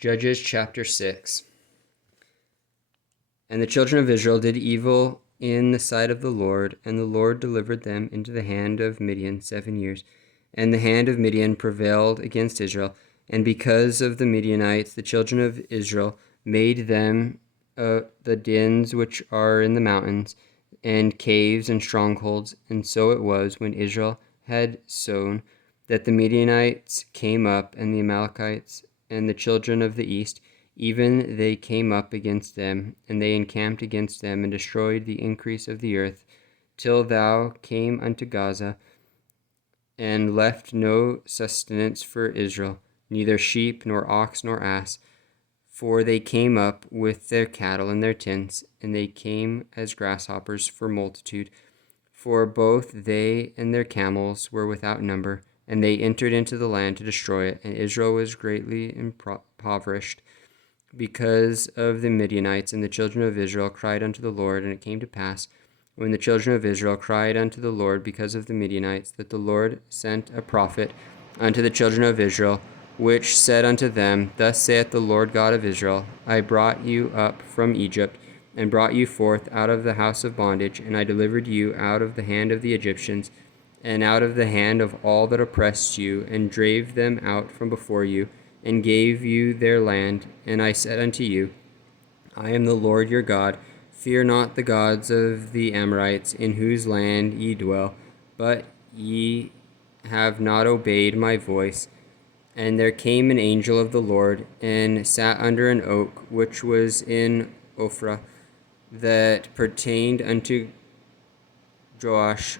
Judges chapter 6. And the children of Israel did evil in the sight of the Lord, and the Lord delivered them into the hand of Midian 7 years. And the hand of Midian prevailed against Israel, and because of the Midianites the children of Israel made them the dens which are in the mountains, and caves and strongholds. And so it was, when Israel had sown, that the Midianites came up, and the Amalekites, and the children of the east, even they came up against them, and they encamped against them, and destroyed the increase of the earth, till thou came unto Gaza, and left no sustenance for Israel, neither sheep, nor ox, nor ass. For they came up with their cattle and their tents, and they came as grasshoppers for multitude. For both they and their camels were without number, and they entered into the land to destroy it. And Israel was greatly impoverished because of the Midianites. And the children of Israel cried unto the Lord. And it came to pass, when the children of Israel cried unto the Lord because of the Midianites, that the Lord sent a prophet unto the children of Israel, which said unto them, Thus saith the Lord God of Israel, I brought you up from Egypt, and brought you forth out of the house of bondage, and I delivered you out of the hand of the Egyptians, and out of the hand of all that oppressed you, and drave them out from before you, and gave you their land. And I said unto you, I am the Lord your God. Fear not the gods of the Amorites, in whose land ye dwell, but ye have not obeyed my voice. And there came an angel of the Lord, and sat under an oak which was in Ophrah, that pertained unto Joash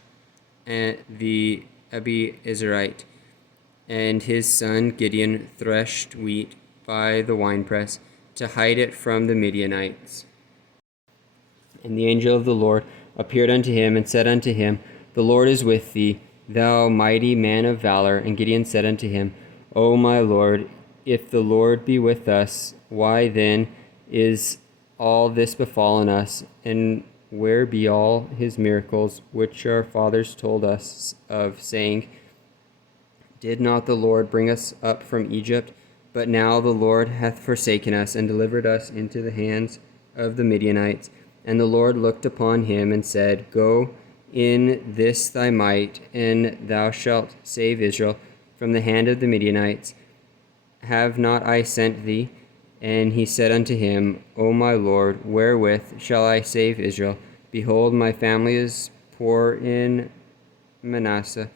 and the Abiezrite. And his son Gideon threshed wheat by the winepress, to hide it from the Midianites. And the angel of the Lord appeared unto him, and said unto him, The Lord is with thee, thou mighty man of valor. And Gideon said unto him, O my Lord, if the Lord be with us, why then is all this befallen us? And where be all his miracles which our fathers told us of, saying, Did not the Lord bring us up from Egypt? But now the Lord hath forsaken us, and delivered us into the hands of the Midianites. And the Lord looked upon him, and said, Go in this thy might, and thou shalt save Israel from the hand of the Midianites. Have not I sent thee? And he said unto him, O my Lord, wherewith shall I save Israel? Behold, my family is poor in Manasseh,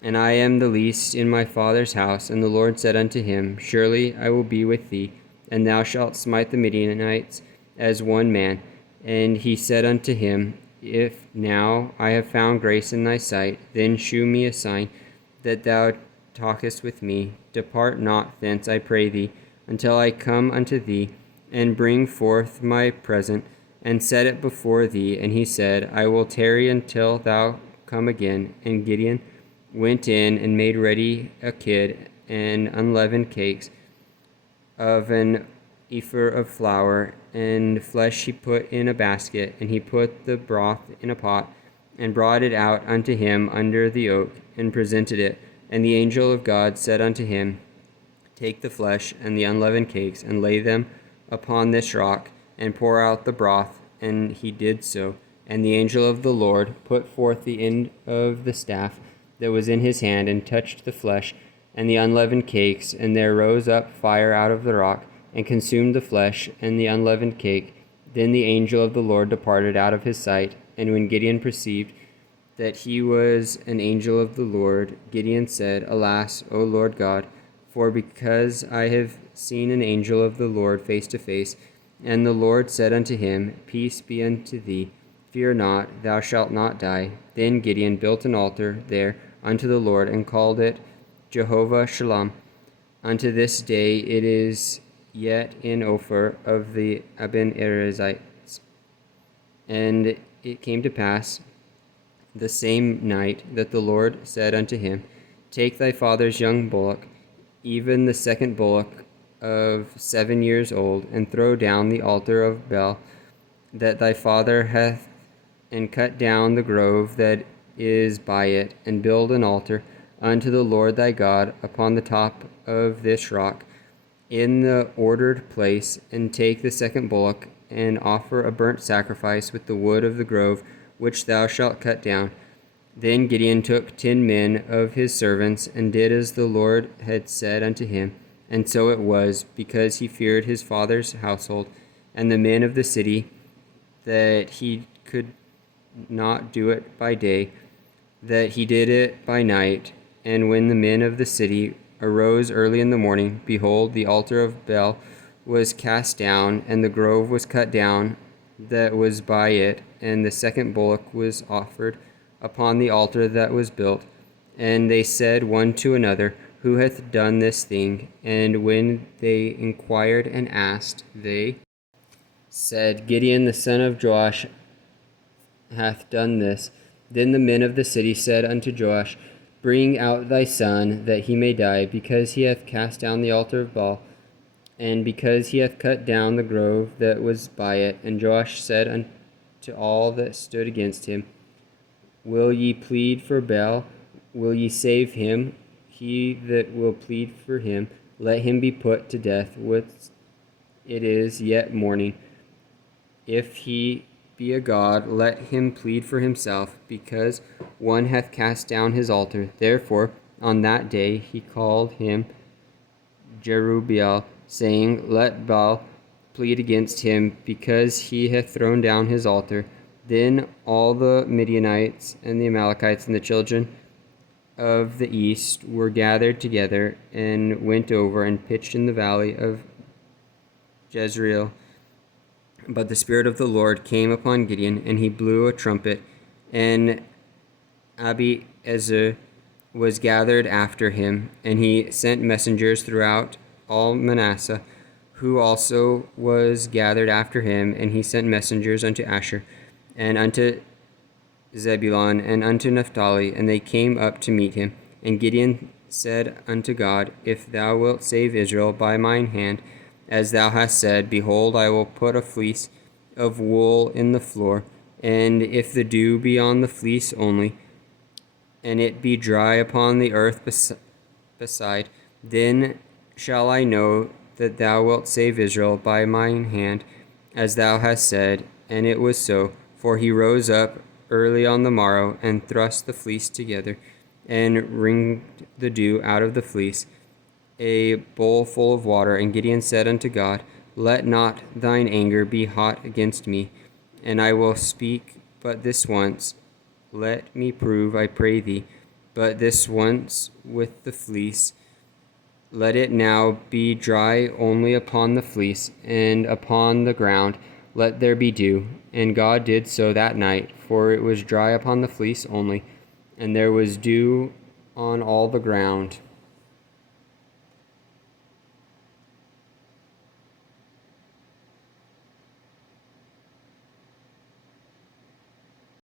and I am the least in my father's house. And the Lord said unto him, Surely I will be with thee, and thou shalt smite the Midianites as one man. And he said unto him, If now I have found grace in thy sight, then shew me a sign that thou talkest with me. Depart not thence, I pray thee, until I come unto thee, and bring forth my present, and set it before thee. And he said, I will tarry until thou come again. And Gideon went in, and made ready a kid, and unleavened cakes of an ephah of flour, and flesh he put in a basket. And he put the broth in a pot, and brought it out unto him under the oak, and presented it. And the angel of God said unto him, Take the flesh and the unleavened cakes, and lay them upon this rock, and pour out the broth. And he did so. And the angel of the Lord put forth the end of the staff that was in his hand, and touched the flesh and the unleavened cakes, and there rose up fire out of the rock, and consumed the flesh and the unleavened cake. Then the angel of the Lord departed out of his sight. And when Gideon perceived that he was an angel of the Lord, Gideon said, Alas, O Lord God, for because I have seen an angel of the Lord face to face. And the Lord said unto him, Peace be unto thee, fear not, thou shalt not die. Then Gideon built an altar there unto the Lord, and called it Jehovah Shalom. Unto this day it is yet in Ophir of the Abiezrites. And it came to pass the same night that the Lord said unto him, Take thy father's young bullock, even the second bullock of 7 years old, and throw down the altar of Baal that thy father hath, and cut down the grove that is by it, and build an altar unto the Lord thy God upon the top of this rock. in the ordered place, and take the second bullock, and offer a burnt sacrifice with the wood of the grove, which thou shalt cut down. Then Gideon took 10 men of his servants, and did as the Lord had said unto him. And so it was, because he feared his father's household and the men of the city, that he could not do it by day, that he did it by night. And when the men of the city arose early in the morning, behold, the altar of Baal was cast down, and the grove was cut down that was by it, and the second bullock was offered upon the altar that was built. And they said one to another, Who hath done this thing? And when they inquired and asked, they said, Gideon the son of Joash hath done this. Then the men of the city said unto Joash, Bring out thy son, that he may die, because he hath cast down the altar of Baal, and because he hath cut down the grove that was by it. And Joash said unto all that stood against him, Will ye plead for Baal? Will ye save him? He that will plead for him, let him be put to death with it is yet morning. If he be a god, let him plead for himself, because one hath cast down his altar. Therefore on that day he called him Jerubbaal, saying, Let Baal plead against him, because he hath thrown down his altar. Then all the Midianites and the Amalekites and the children of the east were gathered together, and went over and pitched in the valley of Jezreel. But the Spirit of the Lord came upon Gideon, and he blew a trumpet, and Abiezer was gathered after him, and he sent messengers throughout all Manasseh, who also was gathered after him, and he sent messengers unto Asher, and unto Zebulun, and unto Naphtali, and they came up to meet him. And Gideon said unto God, If thou wilt save Israel by mine hand, as thou hast said, behold, I will put a fleece of wool in the floor, and if the dew be on the fleece only, and it be dry upon the earth beside, then shall I know that thou wilt save Israel by mine hand, as thou hast said. And it was so, for he rose up early on the morrow, and thrust the fleece together, and wringed the dew out of the fleece, a bowl full of water. And Gideon said unto God, Let not thine anger be hot against me, and I will speak but this once. Let me prove, I pray thee, but this once with the fleece. Let it now be dry only upon the fleece, and upon the ground let there be dew. And God did so that night, for it was dry upon the fleece only, and there was dew on all the ground.